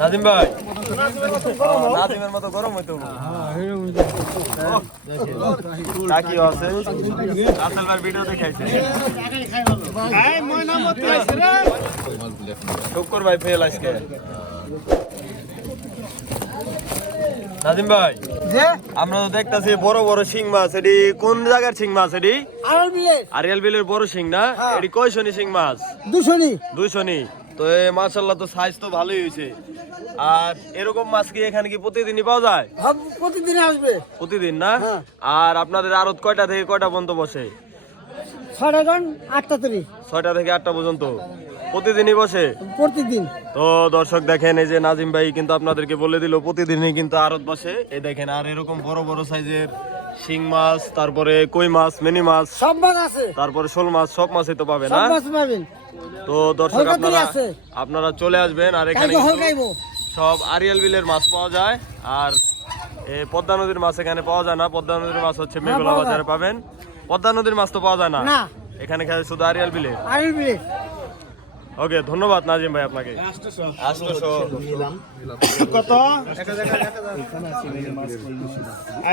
নাজিম ভাই। নাজিমের মতো গরম হইতো আছে। ভাই ভিডিও দেখাইছে। শুক্র ভাই ফেল আজকে। নাজিম ভাই আমরা তো দেখতাছি বড় বড় শিং মাছ এটি কোন জায়গার শিং মাছ এটি? আরিয়াল বিলের। বড় শিং না? এটি কয় শনি শিং মাছ? দুশনি দুইশো নি তো মাশাল্লাহ তো সাইজ তো ভালোই হয়েছে। আর এরকম মাছ কি এখানে কি প্রতিদিনই পাওয়া যায়? প্রতিদিন আসবে। প্রতিদিন না? হ্যাঁ। আর আপনাদের আড়ত কয়টা থেকে কয়টা পর্যন্ত বসে? ছয়টা থেকে আটটা পর্যন্ত। প্রতিদিনই বসে? প্রতিদিন। তো দর্শক দেখেন এই যে নাজিম ভাই কিন্তু আপনাদেরকে বলে দিল প্রতিদিনই কিন্তু আড়ত বসে। এই দেখেন আর এরকম বড় বড় সাইজের শিং মাছ তারপরে কই মাছ মিনি মাছ সব মাছ আছে। তারপরে শোল মাছ সব মাছই তো পাবে সব না মাছ পাবেন। তো দর্শক আপনারা আপনারা চলে আসবেন আর এখানে সব আরিয়াল বিলের মাছ পাওয়া যায়। আর পদ্মা নদীর মাছ এখানে পাওয়া যায় না। পদ্মা নদীর মাছ হচ্ছে মেঘলা বাজারে পাবেন। পদ্মা নদীর মাছ তো পাওয়া যায় না। না। এখানে শুধু আরিয়াল বিলে। আর বিলে। ওকে ধন্যবাদ নাজিম ভাই আপনাকে কত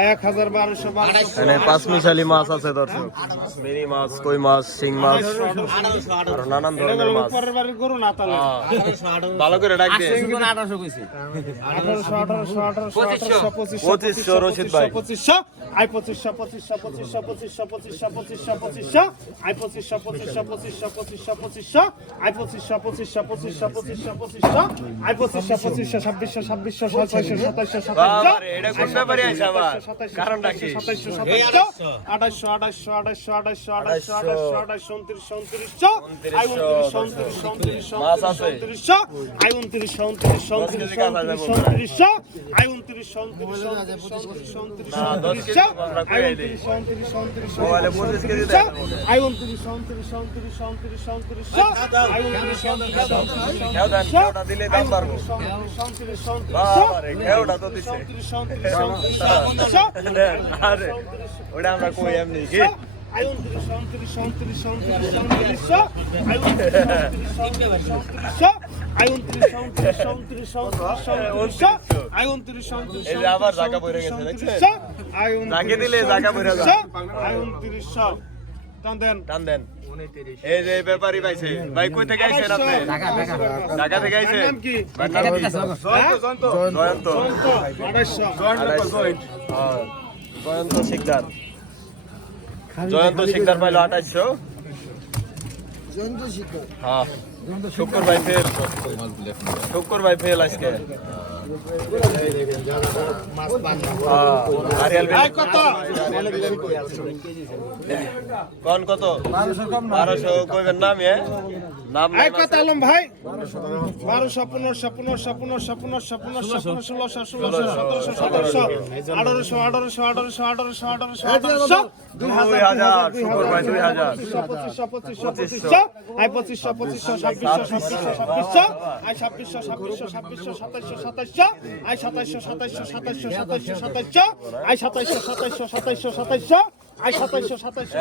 এক হাজার বারোশো বারোশো এখানে পাঁচ মিশালি মাছ আছে দর্শক মিনি মাছ কই মাছ শিং মাছ আর নানান ধরনের মাছ গরু না তাহলে হ্যাঁ। ভালো করে ডাক দে আঠারোশো আঠারোশো আঠারোশো আঠারোশো পঁচিশশো রশিদ ভাই পঁচিশশো আই পঁচিশশো পঁচিশশো পঁচিশশো পঁচিশশো পঁচিশশো পঁচিশশো পঁচিশশো আই পঁচিশশো পঁচিশশো পঁচিশশো পঁচিশশো পঁচিশশো আই পঁচিশশো পঁচিশশো পঁচিশশো পঁচিশশো পঁচিশশো আই পঁচিশশো পঁচিশশো ছাব্বিশশো ছাব্বিশশো সাতাইশশো সাতাইশশো সাতাইশশো? সাতাইশশো আঠাইশশো আঠাইশশো আঠাইশশো আঠাইশশো আঠাইশশো আঠাইশশো আঠাইশশো উনত্রিশশো উনত্রিশশো আই উনত্রিশশো উনত্রিশশো উনত্রিশশো আই উনত্রিশশো দশ কেজি উনত্রিশশো আই উনত্রিশশো উনত্রিশশো উনত্রিশশো উনত্রিশশো আই কইয়াই দিই। উনত্রিশশো উনত্রিশশো। আই উনত্রিশশো উনত্রিশশো উনত্রিশশো উনত্রিশশো আই দেন দেন, ওটা আমরা কই এমনি কি আবার জায়গা পড়ে গেছে, দেখছেন? জাগে দিলে জায়গা পড়ে যায়। টান দেন এই যে ব্যাপারী পাইছে। ভাই কই থেকে আইছেন আপনি? ঢাকা থেকে আইছেন? নাম কি? ভাই নাম কি? জয়ন্ত হ্যাঁ, জয়ন্ত শিকদার। জয়ন্ত শিকদার পাইলো আঠাইশো হ্যাঁ। শুক্র ভাই ফেল। শুক্র ভাই ফেল আজকে। হ্যাঁ, কত? বারোশো কইবেন নাম এ নাম নাই এই কত আলম ভাই। বারোশো পনেরোশো পনেরোশো পনেরোশো পনেরোশো পনেরোশো ষোলোশো। ষোলোশো সতেরোশো সতেরোশো আঠারোশো আঠারোশো আঠারোশো আঠারোশো আঠারোশো আঠারোশো দুই হাজার দুই হাজার পঁচিশশো পঁচিশশো পঁচিশশো। আই পঁচিশশো পঁচিশশো ছাব্বিশশো ছাব্বিশশো ছাব্বিশশো। আই ছাব্বিশশো ছাব্বিশশো ছাব্বিশশো সাতাইশশো সাতাইশশো। আই সাতাইশশো সাতাইশশো সাতাইশশো সাতাইশশো সাতাইশশো। আই সাতাইশশো সাতাইশশো সাতাইশশো সাতাইশশো। আই সাতাইশশো সাতাইশশো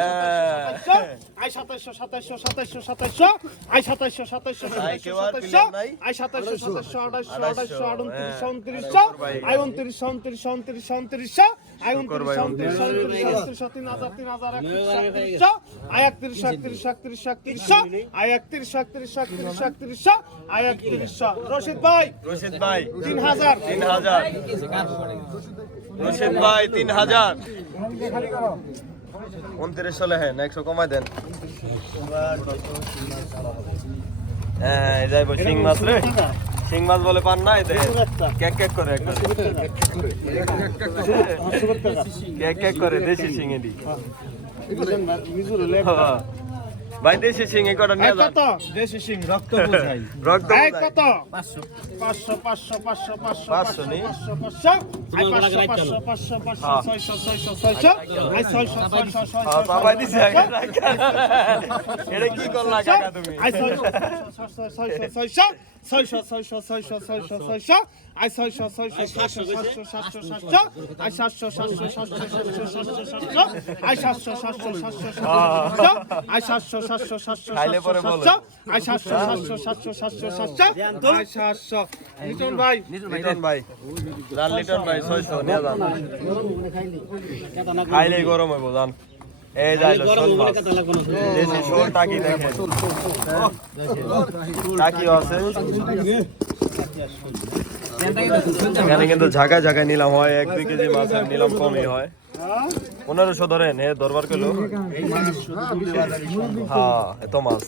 আই সাতাইশশো সাতাইশশো আই সাতাইশশো সাতাইশশো আই আর সাতাইশশো প্লেয়ার নাই? আই সাতাইশশো আঠাইশশো আঠাইশশো আটত্রিশশো হ্যাঁ। উনত্রিশশো আই উনত্রিশশো উনত্রিশশো উনত্রিশশো উনত্রিশশো আই উনত্রিশশো উনত্রিশশো উনত্রিশশো উনত্রিশশো তিন হাজার তিন হাজার একত্রিশশো আই একত্রিশশো একত্রিশশো একত্রিশশো একত্রিশশো আই একত্রিশশো একত্রিশশো একত্রিশশো একত্রিশশো আই একত্রিশশো রশিদ ভাই। রশিদ ভাই। তিন হাজার। তিন হাজার। রশিদ ভাই তিন হাজার। উনত্রিশশো লেহেন একশো কমাই দেন। হ্যাঁ যাইব শিং মাছ রে। শিং মাছ বলে পান না এতে? কেক কেক করে কেক কেক করে দেশি শিং এটি। হ্যাঁ। ভাই দেশি সিং এই কটা নিয়ে যান কত? দেশি সিং রক্ত বোঝাই। রক্ত বোঝাই। কত? পাঁচশো। পাঁচশো পাঁচশো পাঁচশো পাঁচশো পাঁচশো নি? পাঁচশো পাঁচশো। আই পাঁচশো পাঁচশো পাঁচশো পাঁচশো হ্যাঁ। ছয়শো ছয়শো ছয়শো আই ছয়শো ছয়শো ছয়শো হ্যাঁ, বাবাই দিছে। এটা কি করলা কাকা তুমি? আই ছয়শো ছয়শো। ছয়শো ছয়শো ছয়শো ছয়শো ছয়শো আই ছয়শো ছয়শো ছয়শো সাতশো সাতশো সাতশো আই সাতশো সাতশো সাতশো সাতশো সাতশো সাতশো আই সাতশো সাতশো সাতশো সাতশো আই সাতশো সাতশো সাতশো সাতশো আই সাতশো সাতশো সাতশো সাতশো সাতশো আই সাতশো লিটন ভাই লিটন ভাই জান লিটন ভাই ছয়শো নিয়ে যান খাইলেই গরম হইব জান এই যাই শোল মাছ দেশি শোল টাকি দেখেন। টাকিও আছে। এখানে কিন্তু ঝাঁকা ঝাঁকা নিলাম হয় এক দুই কেজি মাছ নিলাম কমই হয়। পনেরোশো ধরেন হে দরবার কেলো হ্যাঁ এত মাছ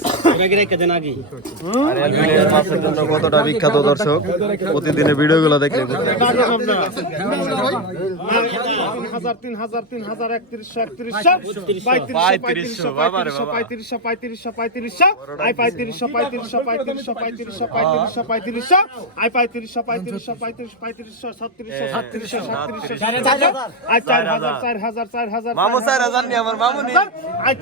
মাছের জন্য কতটা বিখ্যাত দর্শক প্রতিদিনে ভিডিও গুলো দেখলে আই চার হাজার চার হাজার চার হাজার মামু স্যার হাজার নি আমার মামু নি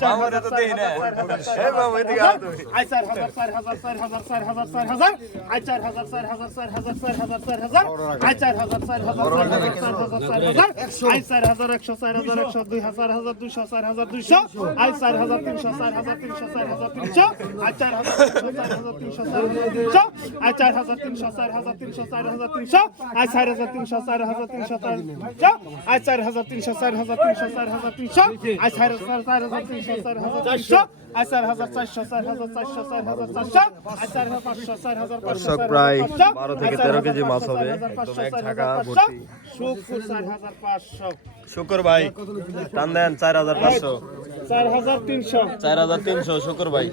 চার হাজার তো চার দেই না হাজার এই মামু এদিকে আয় তুই আই চার হাজার চার হাজার চার হাজার চার হাজার চার হাজার আই চার হাজার চার হাজার চার হাজার চার হাজার চার হাজার আই চার হাজার চার হাজার চার হাজার চার হাজার চার হাজার আই চার হাজার একশো চার হাজার একশো দুই হাজার হাজার দুইশো চার হাজার দুইশো আই চার হাজার তিনশো চার হাজার তিনশো চার হাজার তিনশো আই চার হাজার তিনশো চার হাজার তিনশো চার হাজার আই চার হাজার তিনশো চার হাজার তিনশো চার হাজার তিনশো আই চার হাজার তিনশো চার হাজার তিনশো চার তিনশো আই চার হাজার তিনশো চার হাজার তিনশো চার হাজার তিনশো আই চার হাজার চার হাজার তিনশো চার হাজার চারশো আই চার হাজার চারশো চার হাজার চারশো চার হাজার চারশো আই চার হাজার পাঁচশো চার হাজার পাঁচশো দর্শক প্রায় 12 থেকে 13 কেজি মাছ হবে। একদম এক ঝাঁকা ভর্তি। শুকুর চার হাজার পাঁচশো শুকর ভাই টান দেন চার হাজার পাঁচশো চার হাজার তিনশো চার হাজার তিনশো শুকর ভাই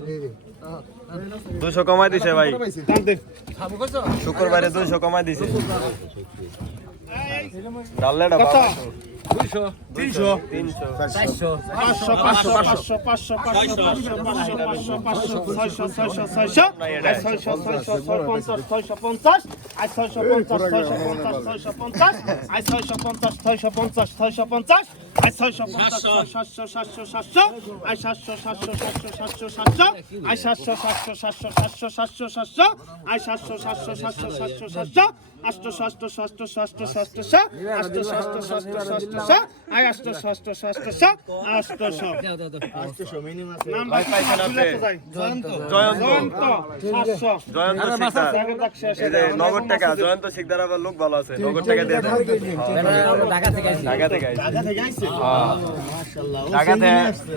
দুশো কমাই দিছে ভাই টানতে শুকর বাইরে দুশো কমাই দিছে ডাললেটা কত তিনশো তিনশো পাঁচশো পাঁচশো পাঁচশো পাঁচশো পাঁচশো পাঁচশো পাঁচশো জয়ন্ত। লোক আছে। ঢাকা থেকে ঢাকাতে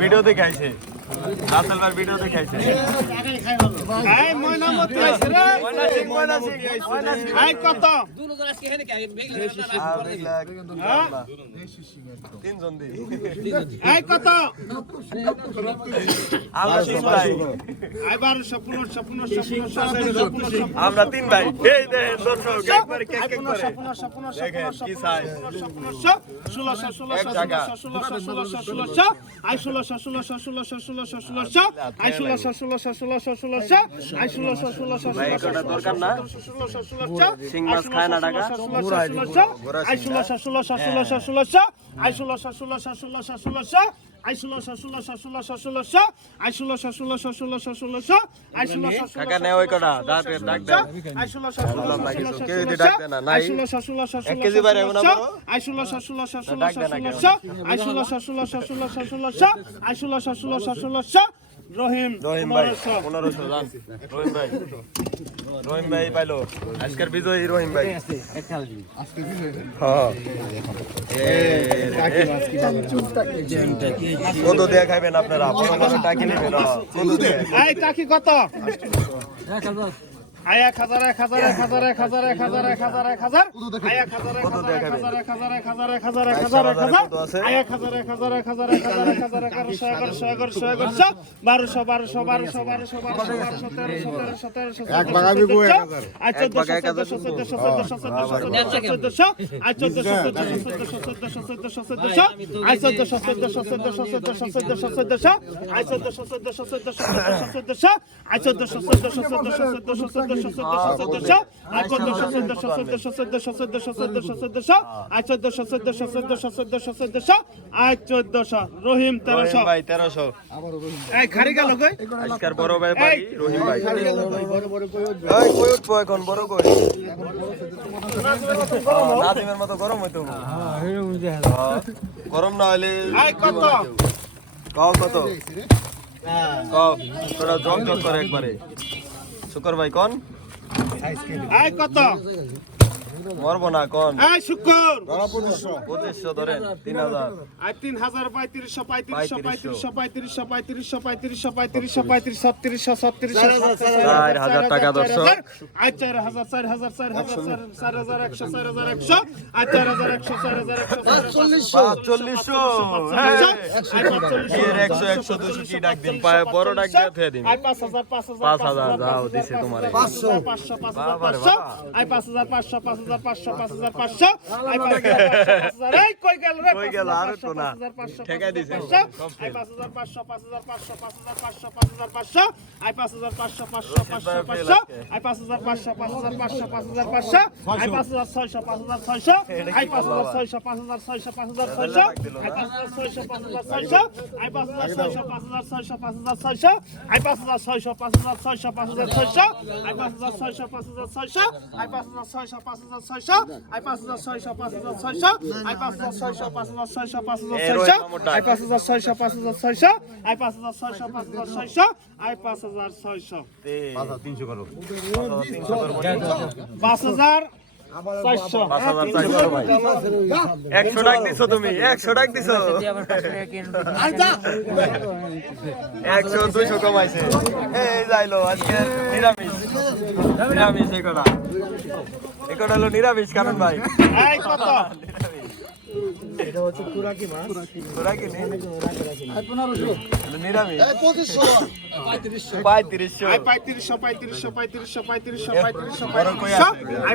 ভিডিও দেখাইছে রাসেল ভাই ভিডিও দেখাইছে এই ময়না মতি আইছে রে ময়না সিং ময়না সিং ময়না সিং আই কত দুজন আজকে হেনে কে তিন জন দি আই কত আমরা তিন ভাই আইবার স্বপ্ন স্বপ্ন স্বপ্ন আমরা তিন ভাই এই দে দর্শক একবার কে কে করে স্বপ্ন স্বপ্ন স্বপ্ন কি চাই 1600 1600 1600 1600 1600 আই 1600 1600 1600 ষোলোশো ষোলোশো আই ষোলোশো ষোলোশো ষোলোশো ষোলোশো আই ষোলোশো ষোলোশো ষোলোশো ষোলোশো ষোলোশো ষোলোশো আই ষোলোশো ষোলোশো ষোলোশো ষোলোশো আই ষোলোশো ষোলোশো ষোলোশো ষোলোশো আই ষোলোশো ষোলোশো ষোলোশো ষোলোশো আই ষোলোশো ষোলোশো ষোলোশো ষোলোশো আই ষোলোশো কাকা নেই ওই কটা দাঁত ডাক দেন। আই ষোলোশো ষোলোশো কেউ যদি ডাক দেন না আই ষোলোশো ষোলোশো এক কেজি বাইরে এমন রহিম রহিম ভাই পনেরোশো। রহিম ভাই। রহিম ভাই পাইলো। আজকের বিজয়ী রহিম ভাই। হ্যাঁ। কত দিয়ে খাইবেন আপনারা। টাকি নেবেন হ্যাঁ। কত? আয়া খাজার এক হাজার এক হাজার এক হাজার এক হাজার এক হাজার এক হাজার আয়া খাজার এক হাজার এক হাজার এক হাজার এক হাজার এক হাজার এক হাজার এক হাজার আয়া খাজার এক হাজার এক হাজার এক হাজার এক হাজার এগারোশো এগারোশো এগারোশো এগারোশো বারোশো বারোশো বারোশো বারোশো বারোশো বারোশো তেরোশো তেরোশো তেরোশো এক ভাগ আমি বই আর চোদ্দশো চোদ্দশো চোদ্দশো চোদ্দশো চোদ্দশো চোদ্দশো আর চোদ্দশো চোদ্দশো চোদ্দশো চোদ্দশো চোদ্দশো আর চোদ্দশো চোদ্দশো চোদ্দশো চোদ্দশো চোদ্দশো চোদ্দশো আর চোদ্দশো চোদ্দশো রহিম তেরোশো ভাই তেরোশো এই খারি গেল আজকের বড় ভাই রহিম ভাই কই উঠবো এখন বড় কই নাজিমের মতো গরম হইতো হ্যাঁ, গরম না হলে কত কও কত কও তোরা জগ জগ করে একবারে শুকর ভাই কোন? কত? মরবো না কোন আয় শুক্র পঁচিশশো ধরেন তিন হাজার আয় তিন হাজার পঁয়ত্রিশশো পঁয়ত্রিশশো পঁয়ত্রিশশো পঁয়ত্রিশশো পঁয়ত্রিশশো পঁয়ত্রিশশো পঁয়ত্রিশ ছত্রিশশো ছত্রিশশো চার হাজার টাকা দর্শক। আয় চার হাজার চার হাজার চার হাজার চার- চার হাজার একশো চার হাজার একশো আয় চার হাজার একশো চার হাজার একশো চার হাজার পাঁচচল্লিশশো এর একশো একশো দুশো কি ডাক দিন পায়ে বড় ডাক দিয়ে দিন পাঁচ হাজার পাঁচ হাজার পাঁচ হাজার, যাও, দিছে তোমারে। পাঁচশো পাঁচশো পাঁচশো। আয় পাঁচ হাজার পাঁচশো পাঁচ হাজার পাঁচশো পাঁচ হাজার পাঁচশো কই গেল রে কই গেল? আর তো না। পাঁচ দিছে। পাঁচ হাজার পাঁচশো পাঁচ হাজার পাঁচশো পাঁচ হাজার পাঁচশো পাঁচ হাজার পাঁচশো আয় পাঁচ হাজার পাঁচশো পাঁচশো পাঁচশো পাঁচশো আয় পাঁচ হাজার পাঁচশো পাঁচ হাজার পাঁচশো পাঁচ হাজার পাঁচশো আয় পাঁচ হাজার ছয়শো পাঁচ হাজার ছয়শো আয় পাঁচ হাজার ছয়শো পাঁচ হাজার ছয়শো পাঁচ হাজার ছয়শো আয় পাঁচ হাজার ছয়শো পাঁচ হাজার ছয়শো আয় পাঁচ হাজার ছয়শো পাঁচ হাজার ছয়শো পাঁচ হাজার ছয়শো আয় পাঁচ হাজার ছয়শো পাঁচ হাজার ছয়শো পাঁচ হাজার ছয়শো আয় পাঁচ হাজার ছয়শো পাঁচ হাজার ছয়শো আয় পাঁচ হাজার ছয়শো পাঁচ হাজার ছয়শো আয় পাঁচ হাজার ছয়শো পাঁচ হাজার ছয়শো আয় পাঁচ হাজার ছয়শো পাঁচ হাজার ছয়শো পাঁচ হাজার ছয়শো। আয় পাঁচ হাজার ছয়শো পাঁচ হাজার ছয়শো আয় পাঁচ হাজার ছয়শো পাঁচ হাজার ছয়শো আয় পাঁচ হাজার ছয়শো তিনশো তিনশো পাঁচ হাজার চারশো পাঁচ হাজার একশো টাক দিছো তুমি একশো টাক দিছো। একশো দুইশো কমাইছে। এই যাইলো আজকে নিরামিষ। হলো নিরামিষ কারণ ভাই? এই কত তোরা কি নেই? নিরামিষ পঁয়ত্রিশশো আই পঁয়ত্রিশশো পঁয়ত্রিশশো পঁয়ত্রিশশো পঁয়ত্রিশশো পঁয়ত্রিশশো বড় কই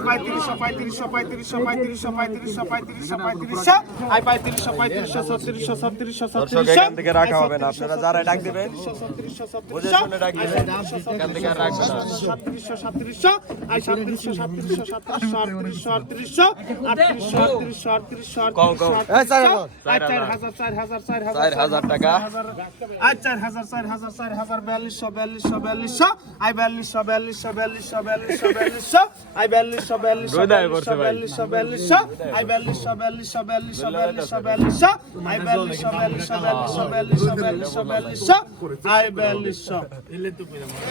পঁয়ত্রিশশো পঁয়ত্রিশশো পঁয়ত্রিশশো পঁয়ত্রিশশো পঁয়ত্রিশশো পঁয়ত্রিশশো পঁয়ত্রিশশো পঁয়ত্রিশশো আই পঁয়ত্রিশশো পঁয়ত্রিশশো ছত্রিশশো ছত্রিশশো দর্শক এখান থেকে রাখা হবে না আপনারা যারা ডাক দিবেন ছত্রিশশো বুঝে ছত্রিশশো শুনে ডাক দিবেন এখান থেকে আর সাতত্রিশশো সাতত্রিশশো আই সাতত্রিশশো সাতত্রিশশো সাতত্রিশশো আটত্রিশশো আটত্রিশশো আটত্রিশশো আটত্রিশশো কও, কও। চার হাজার চার হাজার চার হাজার টাকা হাজার চার হাজার বিয়াল্লিশশো বিয়াল্লিশশো বিয়াল্লিশশো আই বিয়াল্লিশশো বিয়াল্লিশশো বিয়াল্লিশশো বিয়াল্লিশশো বিয়াল্লিশশো আই বিয়াল্লিশশো বিয়াল্লিশশো রোদায় পড়ছে ভাই। বিয়াল্লিশশো বিয়াল্লিশশো আই বিয়াল্লিশশো বিয়াল্লিশশো বিয়াল্লিশশো বিয়াল্লিশশো বিয়াল্লিশশো আই বিয়াল্লিশশো বিয়াল্লিশশো বিয়াল্লিশশো বিয়াল্লিশশো বিয়াল্লিশশো বিয়াল্লিশশো আই বিয়াল্লিশশো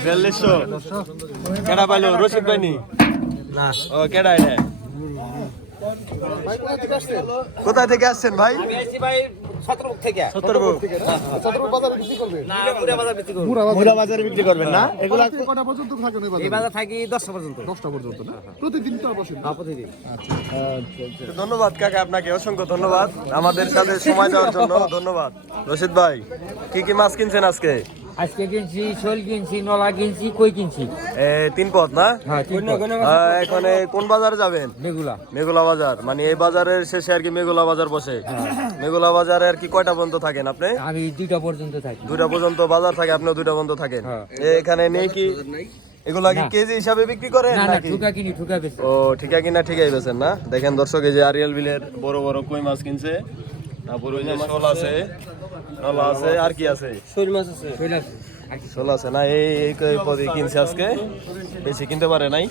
বিয়াল্লিশশো কেডা পাইলো রশিদ পাইনি ও কেডা এটা কোথায় থেকে আসছেন ভাই? সত্তরবুক মুরা বাজারে বিক্রি করবেন না? এগুলা কটা পর্যন্ত থাকেন এই এই বাজার থাকি দশটা পর্যন্ত। দশটা পর্যন্ত প্রতিদিন তো আর বসেন না? প্রতিদিন। ধন্যবাদ কাকা আপনাকে অসংখ্য ধন্যবাদ। আমাদের সাথে সময় দেওয়ার জন্য ধন্যবাদ। রশিদ ভাই কি কি মাছ কিনছেন আজকে? আজকে কিনছি শোল কিনছি নলা কিনছি কই কিনছি? তিন পথ না? হ্যাঁ এখানে কোন বাজারে যাবেন? বেগুলা মেঘলা বাজার। মানে এই বাজারের শেষে আর কি মেঘলা বাজার বসে। মেঘলা বাজারে আর কি কয়টা পর্যন্ত থাকেন আপনি? আমি দুইটা পর্যন্ত থাকি। দুইটা পর্যন্ত বাজার থাকে আপনিও দুইটা পর্যন্ত থাকেন। হ্যাঁ। এখানে নেই কি? এগুলা কি কেজি হিসাবে বিক্রি করেন না না নাকি? ঠুকা কিনি ঠুকা বেশি ও ঠিকা কিনা ঠিকাই বেছেন না? দেখেন দর্শক এই যে আরিয়াল বিলের বড় বড় কই মাছ কিনছে। তারপর ওই যে শোল আছে নলা আছে আর কি আছে? শোল মাছ আছে। শোল আছে শোল আছে না এই এই পদে কিনছে আজকে? বেশি কিনতে পারে নাই?